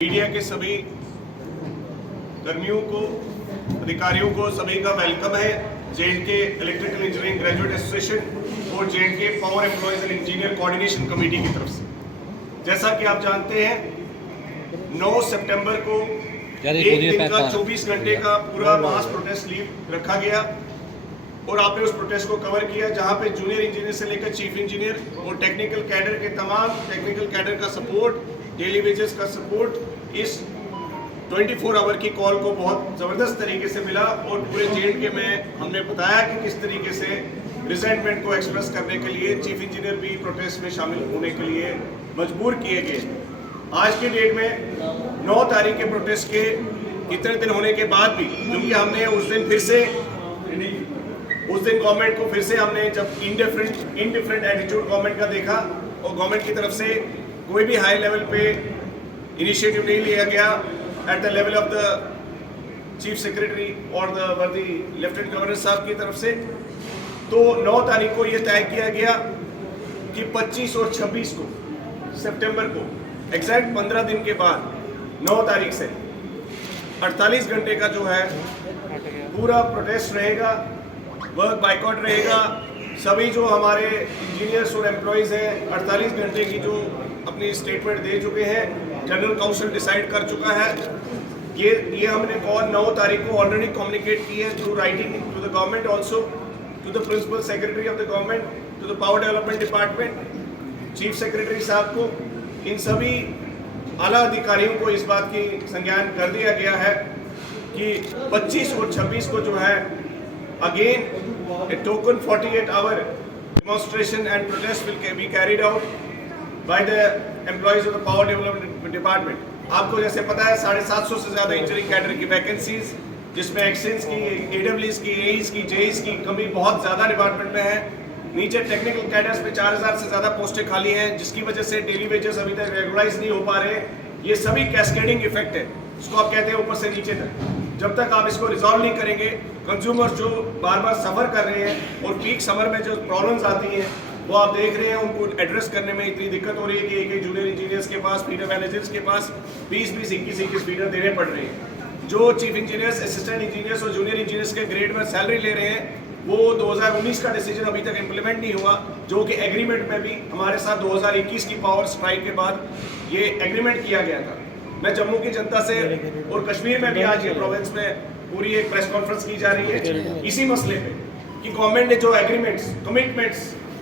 Media के सभी कर्मियों को, अधिकारियों को सभी का वेलकम है J and K electrical engineering graduate association और J and K power employees and engineer coordination committee की तरफ से। जैसा कि आप जानते हैं 9 सितंबर को एक दिन का 24 घंटे का पूरा मास प्रोटेस्ट लीव रखा गया और आपने उस प्रोटेस्ट को कवर किया, जहां पे जूनियर इंजीनियर से लेकर चीफ इंजीनियर और टेक्निकल कैडर के तमाम टेक्निकल कैडर का सपोर्ट, डेली वेजेस का सपोर्ट इस 24 आवर की कॉल को बहुत ज़बरदस्त तरीके से मिला। और पूरे जे.एंड.के में हमने बताया कि किस तरीके से रिजेंटमेंट को एक्सप्रेस करने के लिए चीफ इंजीनियर भी प्रोटेस्ट में शामिल होने के लिए मजबूर किए गए। आज की डेट में 9 तारीख के प्रोटेस्ट के इतने दिन होने के बाद भी, क्योंकि हमने उस दिन गवर्नमेंट को फिर से हमने जब इनडिफरेंट एटीट्यूड गवर्नमेंट का देखा और गवर्नमेंट की तरफ से कोई भी हाई लेवल पे इनिशिएटिव नहीं लिया गया at the level of the chief secretary और द वर्दी लेफ्टिनेंट गवर्नर साहब की तरफ से, तो 9 तारीख को ये तय किया गया कि 25 और 26 को सितंबर को एग्जैक्ट 15 दिन के बाद 9 तारीख से 48 घंटे का जो है पूरा प्रोटेस्ट रहेगा, वर्क बाइकआउट रहेगा। सभी जो हमारे इंजीनियर्स और एम्प्लॉयज़ हैं 48 घंटे की जो अपनी स्टेटमेंट दे चुके हैं, जनरल काउंसिल डिसाइड कर चुका है। ये हमने कॉल 9 तारीख को ऑलरेडी कम्युनिकेट की है through writing to the government, also to the principal secretary of the government, to the power development department, chief secretary साहब को, इन सभी आला अधिकारियों को इस बात की संज्ञान कर दिया गया है कि 25 और 26 को जो है again a token 48-hour demonstration and protest will be carried out by the employees of the power development department. आपको जैसे पता है 750 से ज़्यादा इंजीनियरिंग कैडर की वैकेंसीज, जिसमें एक्सेंस की, एडब्ल्यूज की, एईज की, जेईज की कमी बहुत ज़्यादा डिपार्टमेंट में है। नीचे टेक्निकल कैडर्स में 4000 से ज़्यादा पोस्टें खाली हैं, जिसकी वजह से डेली वेजेस अभी तक रेगुलराइज नहीं हो पा रहे। ये सभी कैस्केडिंग इफेक्ट है, इसको आप कहते हैं ऊपर से नीचे तक। जब तक आप इसको रिजॉल्व नहीं करेंगे, कंज्यूमर्स जो बार बार सफ़र कर रहे हैं और पीक समर में जो प्रॉब्लम्स आती हैं वो आप देख रहे हैं, उनको एड्रेस करने में इतनी दिक्कत हो रही है कि एक जूनियर इंजीनियर्स के पास, फीडर मैनेजर्स के पास 20-20, 21-21 फीडर देने पड़ रहे हैं। जो चीफ इंजीनियर्स, असिस्टेंट इंजीनियर्स और जूनियर इंजीनियर्स के ग्रेड में सैलरी ले रहे हैं, वो 2019 का डिसीजन अभी तक इम्प्लीमेंट नहीं हुआ, जो कि एग्रीमेंट में भी हमारे साथ 2021 की पावर स्ट्राइक के बाद ये एग्रीमेंट किया गया था। मैं जम्मू की जनता से और कश्मीर में भी आज ये प्रोविंस में पूरी एक प्रेस कॉन्फ्रेंस की जा रही है इसी मसले पे कि गवर्नमेंट ने जो agreements, commitments,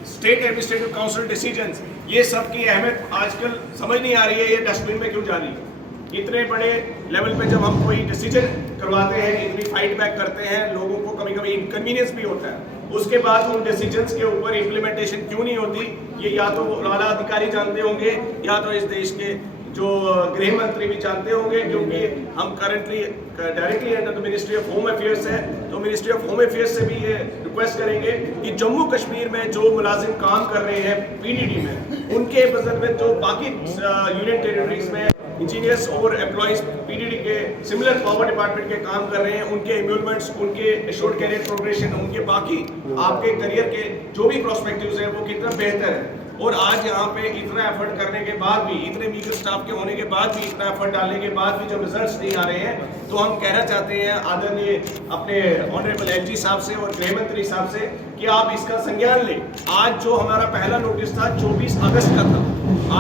state administrative council decisions, ये सब की अहमियत आजकल समझ नहीं आ रही है, ये डस्टबिन में क्यों जा रही है। इतने बड़े लेवल पे जब हम कोई डिसीजन करवाते हैं, इतनी फाइट बैक करते हैं, लोगों को कभी कभी इनकन्वीनियंस भी होता है, उसके बाद उन डिसीजंस के ऊपर इम्प्लीमेंटेशन क्यों नहीं होती, ये या तो आला अधिकारी जानते होंगे या तो इस देश के जो गृह मंत्री भी जानते होंगे, क्योंकि हम currently directly under the ministry of home affairs है, तो मिनिस्ट्री ऑफ होम अफेयर्स से भी ये रिक्वेस्ट करेंगे कि जम्मू कश्मीर में जो मुलाजिम काम कर रहे हैं पीडीडी में, उनके बजट में जो बाकी यूनियन टेरिटरीज में इंजीनियर्स और एम्प्लॉयज पीडीडी के सिमिलर पावर डिपार्टमेंट के काम कर रहे हैं, उनके एम्यूलमेंट्स, उनके एश्योर्ड कैरियर प्रोग्रेशन, उनके बाकी आपके करियर के जो भी प्रोस्पेक्टिव्स हैं वो कितना बेहतर है। और आज यहाँ पे इतना एफर्ट करने के बाद भी, इतने मीगर स्टाफ के होने के बाद भी, इतना एफर्ट डालने के बाद भी जब रिजल्ट्स नहीं आ रहे हैं, तो हम कहना चाहते हैं आदरणीय अपने ऑनरेबल एलजी साहब से और गृह मंत्री साहब से कि आप इसका संज्ञान लें। आज जो हमारा पहला नोटिस था 24 अगस्त का था,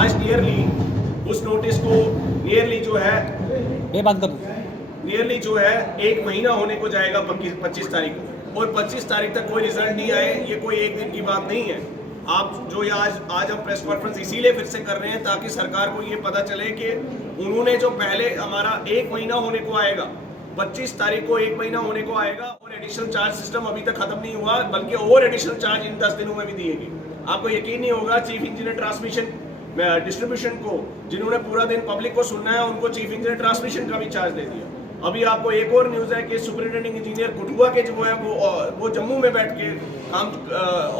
आज नियरली उस नोटिस को नियरली जो है नियरली 1 महीना होने को जाएगा 25 तारीख को, और 25 तारीख तक कोई रिजल्ट नहीं आए। ये कोई एक दिन की बात नहीं है। आप जो ये आज हम प्रेस कॉन्फ्रेंस इसीलिए फिर से कर रहे हैं ताकि सरकार को ये पता चले कि उन्होंने जो पहले हमारा 1 महीना होने को आएगा, 25 तारीख को 1 महीना होने को आएगा, और एडिशनल चार्ज सिस्टम अभी तक खत्म नहीं हुआ, बल्कि और एडिशनल चार्ज इन 10 दिनों में भी दिएगी। आपको यकीन नहीं होगा, चीफ इंजीनियर ट्रांसमिशन डिस्ट्रीब्यूशन को, जिन्होंने पूरा दिन पब्लिक को सुनना है, उनको चीफ इंजीनियर ट्रांसमिशन का भी चार्ज दे दिया। अभी आपको एक और न्यूज़ है कि सुपरिटेंडिंग इंजीनियर कठुआ के जो है वो जम्मू में बैठ के काम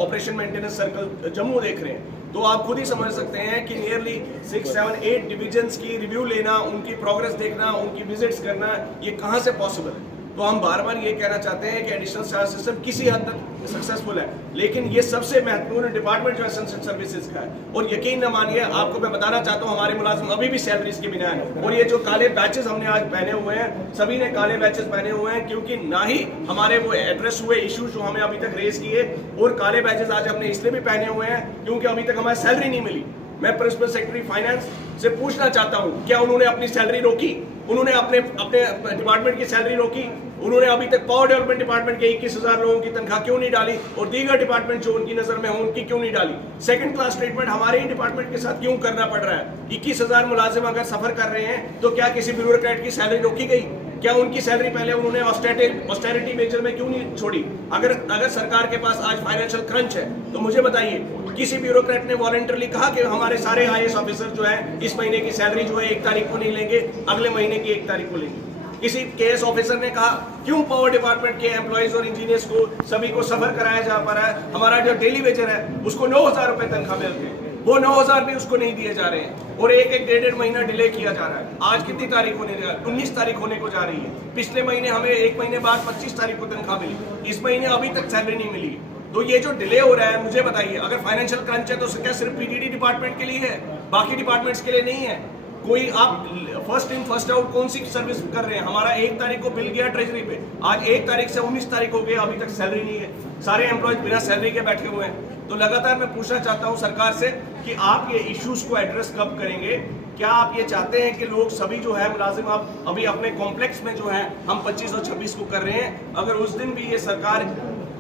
ऑपरेशन मेंटेनेंस सर्कल जम्मू देख रहे हैं। तो आप खुद ही समझ सकते हैं कि नियरली 6, 7, 8 डिविजन्स की रिव्यू लेना, उनकी प्रोग्रेस देखना, उनकी विजिट्स करना, ये कहाँ से पॉसिबल है। तो हम बार बार ये कहना चाहते हैं कि एडिशनल चार्ज सिस्टम किसी हद तक सक्सेसफुल है, लेकिन ये सबसे महत्वपूर्ण डिपार्टमेंट जो है संसद सर्विसेज का है। और यकीन न मानिए, आपको मैं बताना चाहता हूँ, हमारे मुलाजिम अभी भी सैलरीज के बिना है। और ये जो काले बैचेस हमने आज पहने हुए हैं, सभी ने काले बैचेस पहने हुए हैं, क्योंकि ना ही हमारे वो एड्रेस हुए इशू जो हमें अभी तक रेज किए। और काले बैचेस आज हमने इसलिए भी पहने हुए हैं क्योंकि अभी तक हमारी सैलरी नहीं मिली। मैं प्रिंसिपल सेक्रेटरी फाइनेंस से पूछना चाहता हूं, क्या उन्होंने अपनी सैलरी रोकी? उन्होंने अपने डिपार्टमेंट की सैलरी रोकी? उन्होंने अभी तक पावर डेवलपमेंट डिपार्टमेंट के 21,000 लोगों की तनख्वाह क्यों नहीं डाली? और दीगर डिपार्टमेंट जो उनकी नजर में हो उनकी क्यों नहीं डाली? सेकंड क्लास ट्रीटमेंट हमारे ही डिपार्टमेंट के साथ क्यों करना पड़ रहा है? 21,000 मुलाजिम अगर सफर कर रहे हैं तो क्या किसी ब्यूरोक्रेट की सैलरी रोकी गई? क्या उनकी सैलरी पहले उन्होंने ऑस्टेरिटी मेजर में क्यों नहीं छोड़ी? अगर सरकार के पास आज फाइनेंशियल क्रंच है तो मुझे बताइए, किसी ब्यूरोक्रेट ने वॉलंटरली कहा कि हमारे सारे IAS ऑफिसर जो है इस महीने की सैलरी जो है 1 तारीख को नहीं लेंगे, अगले महीने की 1 तारीख को लेंगे? किसी KS ऑफिसर ने कहा क्यों पावर डिपार्टमेंट के एम्प्लॉइज और इंजीनियर्स को सभी को सफर कराया जा पा रहा है? हमारा जो डेली वेजर है उसको 9,000 रुपए तनख्वाह मिलती है, वो 9,000 भी उसको नहीं दिए जा रहे हैं और एक डेढ़ महीना डिले किया जा रहा है। आज कितनी तारीख होने जा रही है? 19 तारीख होने को जा रही है। पिछले महीने हमें 1 महीने बाद 25 तारीख को तनख्वाह मिली, इस महीने अभी तक सैलरी नहीं मिली। तो ये जो डिले हो रहा है, मुझे बताइए, अगर फाइनेंशियल क्रंच है तो क्या सिर्फ PDD डिपार्टमेंट के लिए है, बाकी डिपार्टमेंट्स के लिए नहीं है? कोई आप फर्स्ट इन फर्स्ट आउट कौन सी सर्विस कर रहे हैं? हमारा 1 तारीख को बिल गया ट्रेजरी पे, आज 1 तारीख से 19 तारीख हो गई, अभी तक सैलरी नहीं है। सारे एम्प्लॉयज बिना सैलरी के बैठे हुए हैं। तो लगातार मैं पूछना चाहता हूं सरकार से कि आप ये इश्यूज को एड्रेस कब करेंगे? क्या आप ये चाहते हैं कि लोग सभी जो है मुलाजिम आप अभी अपने कॉम्प्लेक्स में जो है हम 25 और 26 को कर रहे हैं, अगर उस दिन भी ये सरकार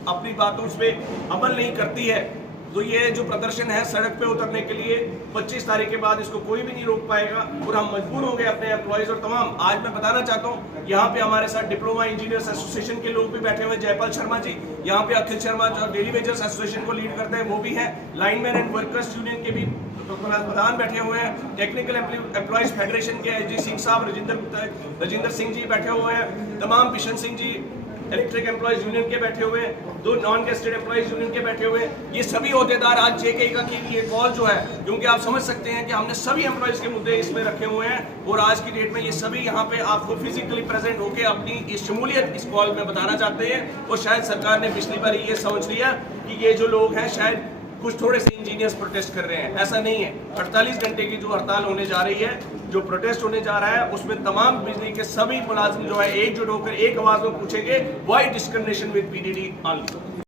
अपनी बातों पे अमल नहीं करती है तो ये जो प्रदर्शन है सड़क पे उतरने के लिए 25 तारीख के बाद इसको कोई भी नहीं रोक पाएगा और हम मजबूर होंगे अपने एम्प्लॉयज और तमाम। आज मैं बताना चाहता हूँ, यहाँ पे हमारे साथ डिप्लोमा इंजीनियर्स एसोसिएशन के लोग भी बैठे हुए, जयपाल शर्मा जी, यहाँ पे अखिल शर्मा जो डेली वेजर्स एसोसिएशन को लीड करते हैं वो भी हैं, लाइनमैन एंड वर्कर्स यूनियन के भी प्रधान बैठे हुए हैं, टेक्निकल एम्प्लॉयज फेडरेशन के जी सिंह साहब, रजिंदर सिंह जी बैठे हुए हैं, तमाम Bishan Singh ji electric employees union के बैठे हुए हैं, 2 नॉन गेस्टेड एम्प्लॉयज यूनियन के बैठे हुए हैं। ये सभी ओहदेदार आज JK का की ये कॉल जो है, क्योंकि आप समझ सकते हैं कि हमने सभी एम्प्लॉयज के मुद्दे इसमें रखे हुए हैं और आज की डेट में ये सभी यहाँ पे आपको फिजिकली प्रेजेंट होकर अपनी इस शमूलियत इस कॉल में बताना चाहते हैं। और शायद सरकार ने पिछली बार ये समझ लिया कि ये जो लोग हैं शायद कुछ थोड़े से इंजीनियर्स प्रोटेस्ट कर रहे हैं, ऐसा नहीं है। 48 घंटे की जो हड़ताल होने जा रही है, जो प्रोटेस्ट होने जा रहा है, उसमें तमाम बिजली के सभी मुलाजिम जो है एकजुट होकर एक आवाज में पूछेंगे, why disconnection with PDD only.